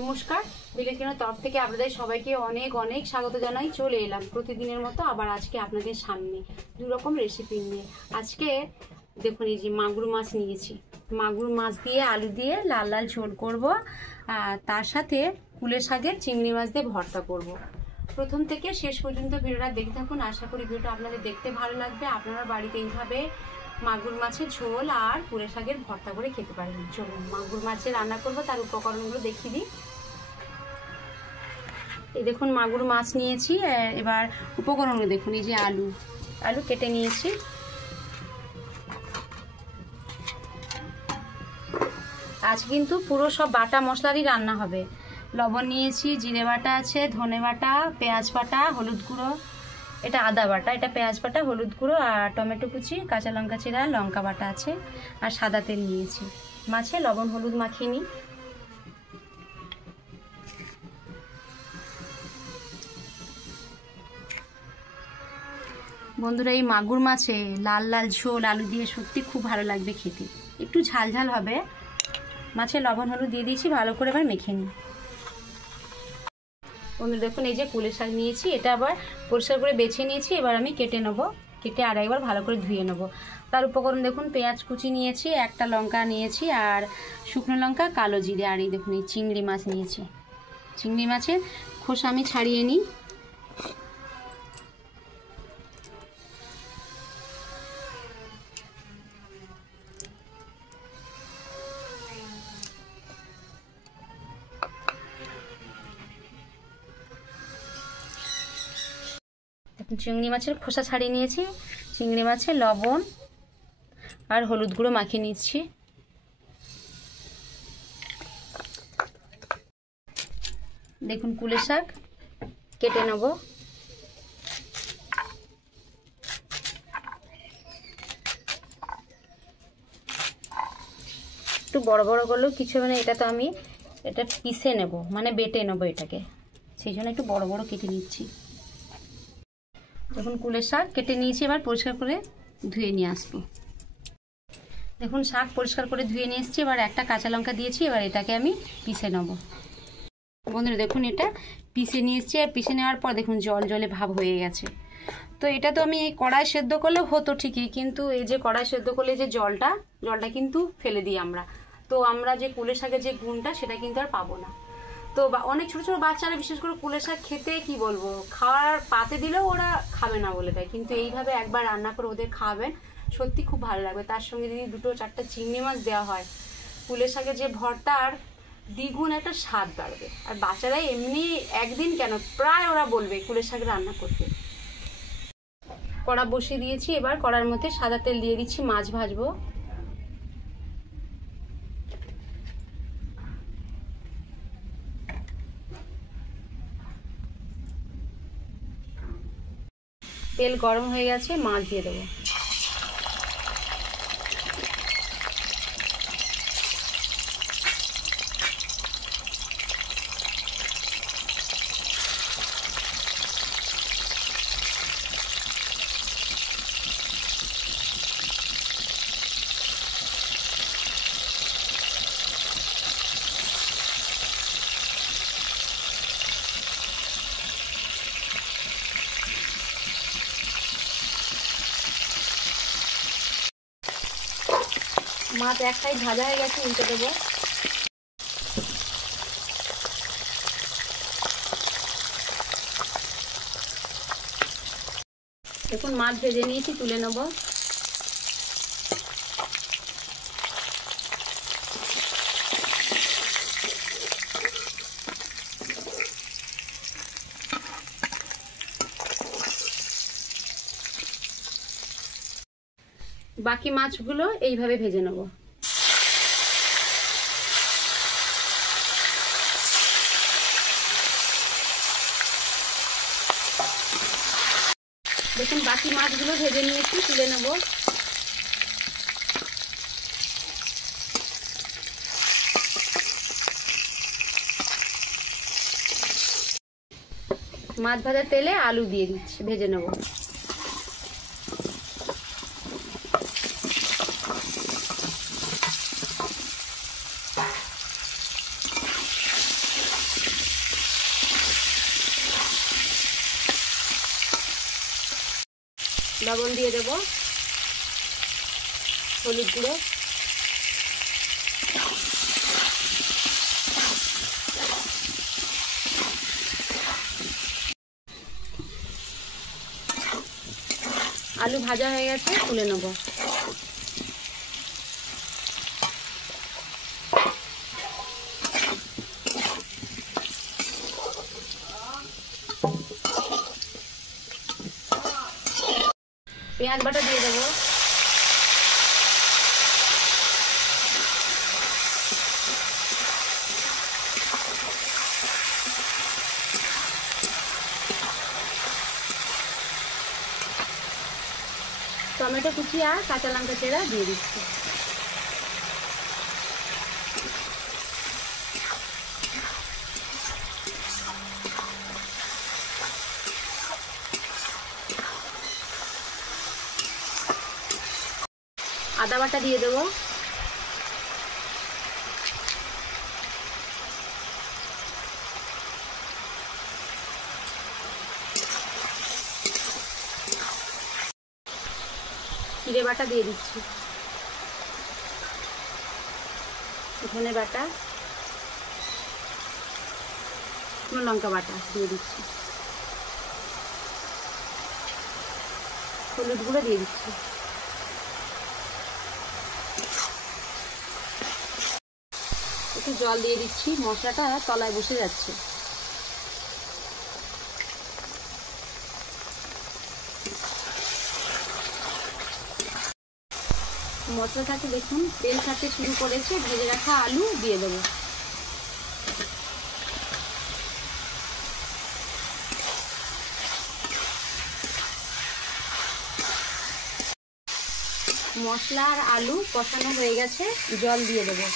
নমস্কার, ভিলেজ কিচেনের তরফ থেকে আপনাদের সবাইকে অনেক অনেক স্বাগত জানাই। চলে এলাম প্রতিদিনের মতো আবার আজকে আপনাদের সামনে দু রকম রেসিপি নিয়ে। আজকে দেখুন এই যে মাগুর মাছ নিয়েছি, মাগুর মাছ দিয়ে আলু দিয়ে লাল লাল ঝোল করব, আর তার সাথে কুলের শাকের চিংড়ি মাছ দিয়ে ভর্তা করব। প্রথম থেকে শেষ পর্যন্ত ভিডিওটা দেখতে থাকুন, আশা করি ভিডিওটা আপনাদের দেখতে ভালো লাগবে। আপনারা বাড়িতে এইভাবে মাগুর মাছের ঝোল আর কুলের শাকের ভর্তা করে খেতে পারবেন। চলুন মাগুর মাছের রান্না করব, তার উপকরণগুলো দেখিয়ে দিই। এই দেখুন মাগুর মাছ নিয়েছি। এবার উপকরণগুলো দেখুন, এই যে আলু কেটে নিয়েছি, আজ কিন্তু পুরো সব বাটা মশলারই রান্না হবে। লবণ নিয়েছি, জিরে বাটা আছে, ধনে বাটা, পেঁয়াজ বাটা, হলুদ গুঁড়ো, এটা আদা বাটা, এটা পেঁয়াজ বাটা, হলুদ গুঁড়ো আর টমেটো কুচি, কাঁচা লঙ্কা চিরা, লঙ্কা বাটা আছে আর সাদা তেল নিয়েছি। মাছে লবণ হলুদ মাখিয়ে নিই। বন্ধুরা, এই মাগুর মাছে লাল লাল ঝোল আলু দিয়ে সত্যি খুব ভালো লাগবে খেতে, একটু ঝাল ঝাল হবে। মাছে লবণ হলুদ দিয়ে দিয়েছি, ভালো করে এবার মেখে নিই। বন্ধুরা দেখুন, এই যে কুলের শাক নিয়েছি, এটা আবার পরিষ্কার করে বেছে নিয়েছি। এবার আমি কেটে নেবো, কেটে আর একবার ভালো করে ধুয়ে নেবো। তার উপকরণ দেখুন, পেঁয়াজ কুচি নিয়েছি, একটা লঙ্কা নিয়েছি আর শুকনো লঙ্কা, কালো জিরে, আর এই দেখুন এই চিংড়ি মাছ নিয়েছি। চিংড়ি মাছের খোসা আমি ছাড়িয়ে নিই। চিংড়ি মাছের খোসা ছাড়িয়ে নিয়েছি। চিংড়ি মাছে লবণ আর হলুদ গুঁড়ো মাখিয়ে নিচ্ছি। দেখুন কুলের শাক কেটে নেব। একটু বড় বড় করলেও কিছু হবে না, এটা তো আমি এটা পিষে নেব, মানে বেটে নেব এটাকে, সেই জন্য একটু বড় বড় কেটে নিচ্ছি। দেখুন কুলের শাক কেটে নিয়েছি, এবার পরিষ্কার করে ধুয়ে নিয়ে আসবো। দেখুন শাক পরিষ্কার করে ধুয়ে নিয়ে এসেছি। এবার একটা কাঁচা লঙ্কা দিয়েছি, এবার এটাকে আমি পিষে নেব। বন্ধুরা দেখুন, এটা পিষে নিয়ে এসেছি, আর পিষে নেওয়ার পর দেখুন জল জলে ভাব হয়ে গেছে। তো এটা তো আমি এই কড়াই সেদ্ধ করলেও হতো ঠিকই, কিন্তু এই যে কড়াই সেদ্ধ করলে যে জলটা কিন্তু ফেলে দিই আমরা, তো আমরা যে কুলের শাকের যে গুণটা সেটা কিন্তু আর পাবো না। তো অনেক ছোট ছোট বাচ্চারা বিশেষ করে কুলের শাক খেতে কি বলবো, খাওয়ার পাতে দিলেও ওরা খাবে না বলে দেয়, কিন্তু এইভাবে একবার রান্না করে ওদের খাওয়াবেন, সত্যি খুব ভালো লাগবে। তার সঙ্গে যদি 2-4টা চিংড়ি মাছ দেওয়া হয়, কুলের শাকের যে ভর্তার দ্বিগুণ একটা স্বাদ বাড়বে। আর বাচ্চারা এমনি একদিন কেন প্রায় ওরা বলবে কুলের শাক রান্না করতে। কড়া বসিয়ে দিয়েছি, এবার কড়ার মধ্যে সাদা তেল দিয়ে দিচ্ছি, মাছ ভাজবো। তেল গরম হয়ে গেছে, মাছ দিয়ে দেবো। মাছ এক সাইড ভাজা হয়ে গেছে, উল্টে দেবো। দেখুন মাছ ভেজে নিয়েছি, তুলে নেব। বাকি মাছগুলো এইভাবে ভেজে নেব। দেখুন বাকি মাছগুলো ভেজে নিয়েছি, তুলে নেব। মাছ ভাজার তেলে আলু দিয়ে দিচ্ছি, ভেজে নেব। লবণ দিয়ে দেব, হলুদ গুঁড়ো, আলু ভাজা হয়ে গেছে, তুলে নেব। পেঁয়াজ বাটা দিয়ে দেবো, টমেটো কুচি আর কাঁচা লঙ্কা চেরা দিয়ে দিচ্ছি। আদা বাটা দিয়ে দেবো, জিরে বাটা দিয়ে দিচ্ছি, ধনে বাটা, লঙ্কা বাটা দিয়ে দিচ্ছি, হলুদ গুঁড়ো দিয়ে দিচ্ছি। একটু জল দিয়ে দিচ্ছি, মশলাটা তলায় বসে যাচ্ছে। মশলাটাকে দেখুন তেল ছাড়তে শুরু করেছে, ভেজে রাখা আলু দিয়ে দেবো। মশলা আর আলু কষানো হয়ে গেছে, জল দিয়ে দেবো।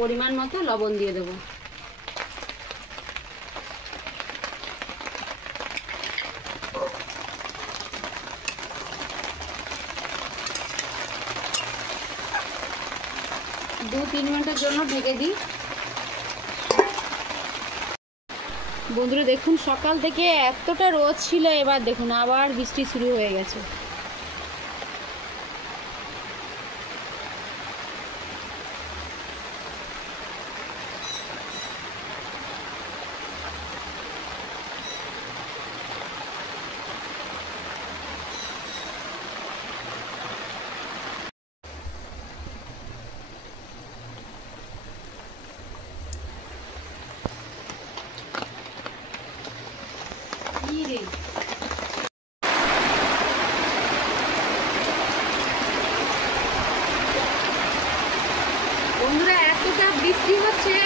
পরিমাণ মতো লবণ দিয়ে দেবো। দু 3 মিনিটের জন্য ঢেকে দিই। বন্ধুরা দেখুন সকাল থেকে এতটা রোদ ছিল, এবার দেখুন আবার বৃষ্টি শুরু হয়ে গেছে। বন্ধুরা এতটা বৃষ্টি হচ্ছে,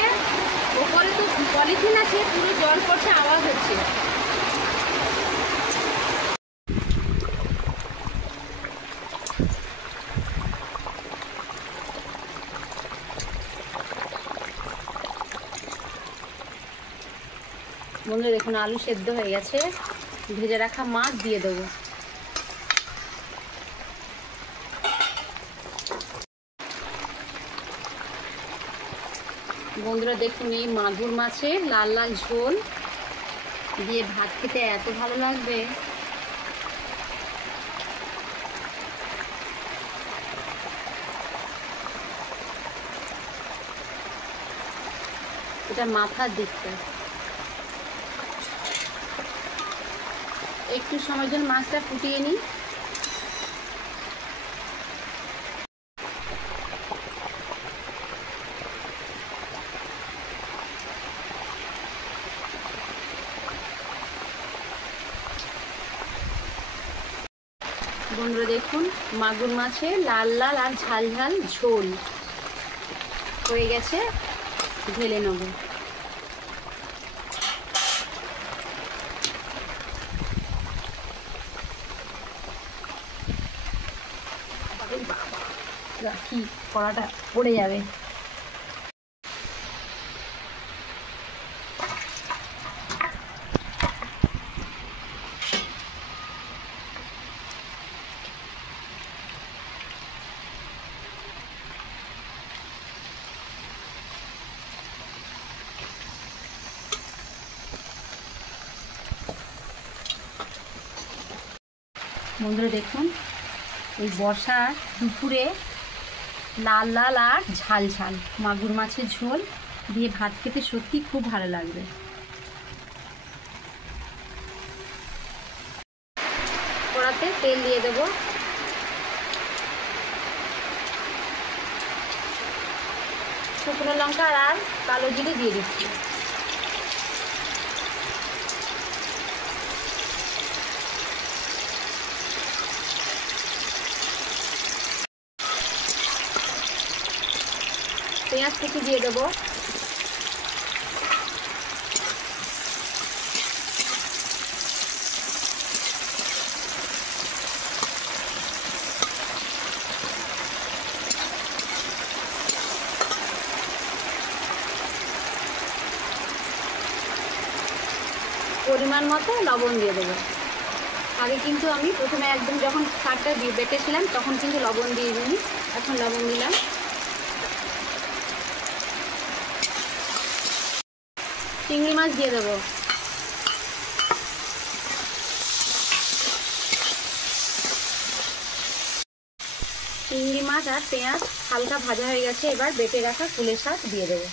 ওপরে তো পলিথিন আছে, পুরো জল পড়ছে, আওয়াজ হচ্ছে। বন্ধুরা দেখুন আলু সেদ্ধ হয়ে গেছে, ভেজে রাখা মাছ দিয়ে দেবো। বন্ধুরা দেখুন এই মাগুর মাছের লাল লাল ঝোল দিয়ে ভাত খেতে এত ভালো লাগবে। এটা মাথার দিকটা। একটু সময়ের জন্য মাছটা ফুটিয়ে নিই। বন্ধুরা দেখুন মাগুর মাছের লাল লাল আর ঝাল ঝাল ঝোল হয়ে গেছে, ঢেলে নেব। কি কড়াটা পড়ে যাবে। বন্ধুরা দেখুন, এই বর্ষার দুপুরে লাল লাল আর ঝাল ঝাল মাগুর মাছের ঝোল দিয়ে ভাত খেতে সত্যি খুব ভালো লাগবে। কড়াতে তেল দিয়ে দেবো। শুকনো লঙ্কা আর কালো জিরে দিয়ে দিচ্ছি। পেঁয়াজ কুচি দিয়ে দেবো। পরিমাণ মতো লবণ দিয়ে দেবো। আগে কিন্তু আমি প্রথমে একদম যখন শাকটা বেটেছিলাম তখন কিন্তু লবণ দিয়ে দিইনি, এখন লবণ দিলাম। চিংড়ি মাছ দিয়ে দেবো। চিংড়ি মাছ আর পেঁয়াজ হালকা ভাজা হয়ে গেছে, এবার বেটে রাখা কুলের শাক দিয়ে দেবো।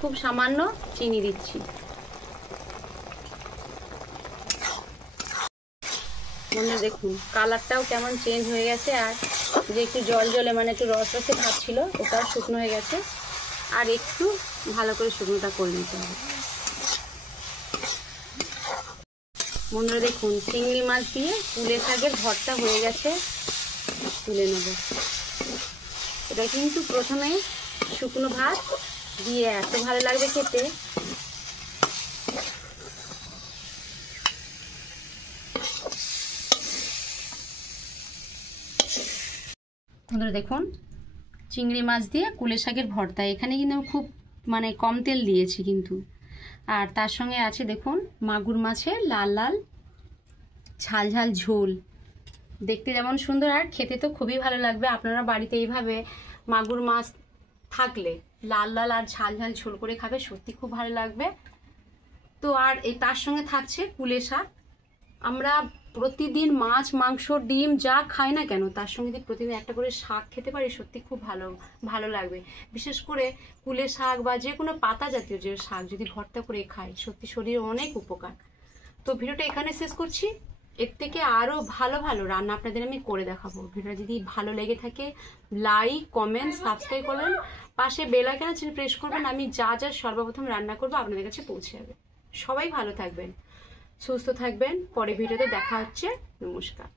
খুব সামান্য চিনি দিচ্ছি। মনে দেখুন কালারটাও কেমন চেঞ্জ হয়ে গেছে, আর যে একটু জল জলে মানে একটু রস রসে ভাব ছিল ওটাও শুকনো হয়ে গেছে। আর একটু ভালো করে শুকনোটা করে নিতে হবে। বন্ধুরা দেখুন চিংড়ি মাছ দিয়ে কুলের শাকের ভর্তা হয়ে গেছে, তুলে নেব। এটা কিন্তু প্রথমে শুকনো ভাত দিয়ে এত ভালো লাগবে খেতে। বন্ধুরা দেখুন চিংড়ি মাছ দিয়ে কুলের শাকের ভর্তা, এখানে কিন্তু খুব মানে কম তেল দিয়েছি কিন্তু। আর তার সঙ্গে আছে দেখুন মাগুর মাছের লাল লাল ঝাল ঝাল ঝোল, দেখতে যেমন সুন্দর আর খেতে তো খুবই ভালো লাগবে। আপনারা বাড়িতে এইভাবে মাগুর মাছ থাকলে লাল লাল আর ঝাল ঝাল ঝোল করে খাবে, সত্যি খুব ভালো লাগবে। তো আর তার সঙ্গে থাকছে কুলের শাক। আমরা প্রতিদিন মাছ মাংস ডিম যা খাই না কেন তার সঙ্গে যদি প্রতিদিন একটা করে শাক খেতে পারি সত্যি খুব ভালো লাগবে। বিশেষ করে কুলের শাক বা যে কোনো পাতা জাতীয় যে শাক যদি ভর্তা করে খাই সত্যি শরীরে অনেক উপকার। তো ভিডিওটা এখানে শেষ করছি। এর থেকে আরও ভালো ভালো রান্না আপনাদের আমি করে দেখাবো। ভিডিওটা যদি ভালো লেগে থাকে লাইক কমেন্ট সাবস্ক্রাইব করবেন, পাশে বেল আইকন আছে প্রেস করবেন। আমি যা যা সর্বপ্রথম রান্না করবো আপনাদের কাছে পৌঁছে যাবে। সবাই ভালো থাকবেন, সুস্থ থাকবেন। পরে ভিডিওতে দেখা হচ্ছে। নমস্কার।